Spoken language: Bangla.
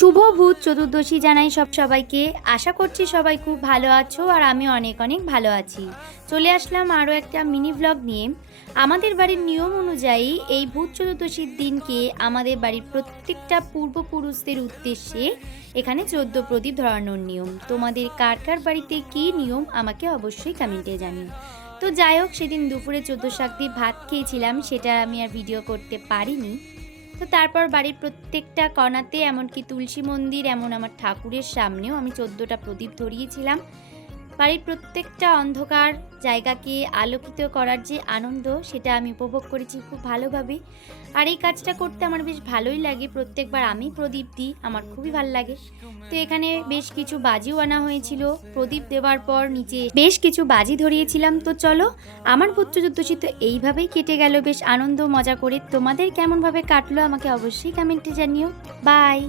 শুভ ভূত চতুর্দশী জানাই সবাইকে। আশা করছি সবাই খুব ভালো আছো আর আমি অনেক অনেক ভালো আছি। চলে আসলাম আরও একটা মিনি ব্লগ নিয়ে। আমাদের বাড়ির নিয়ম অনুযায়ী এই ভূত চতুর্দশীর দিনকে আমাদের বাড়ির প্রত্যেকটা পূর্বপুরুষদের উদ্দেশ্যে এখানে 14 প্রদীপ ধরানোর নিয়ম। তোমাদের কার কার বাড়িতে কী নিয়ম আমাকে অবশ্যই কমেন্টে জানিও। তো যাই হোক, সেদিন দুপুরে 14 শাক দিয়ে ভাত খেয়েছিলাম, সেটা আমি আর ভিডিও করতে পারিনি। তো তারপর বাড়ির প্রত্যেকটা কণাতে, এমনকি তুলসী মন্দির, এমন আমার ঠাকুরের সামনেও আমি 14টা প্রদীপ ধরিয়েছিলাম। বাড়ির প্রত্যেকটা অন্ধকার জায়গাকে আলোকিত করার যে আনন্দ, সেটা আমি উপভোগ করেছি খুব ভালোভাবে। আর এই কাজটা করতে আমার বেশ ভালোই লাগে। প্রত্যেকবার আমি প্রদীপ দিই, আমার খুবই ভালো লাগে। তো এখানে বেশ কিছু বাজিও আনা হয়েছিল। প্রদীপ দেওয়ার পর নিচে বেশ কিছু বাজি ধরিয়েছিলাম। তো চলো, আমার ভূত চতুর্দশী তো এইভাবেই কেটে গেল, বেশ আনন্দ মজা করে। তোমাদের কেমনভাবে কাটলো আমাকে অবশ্যই কমেন্টে জানিও। বাই।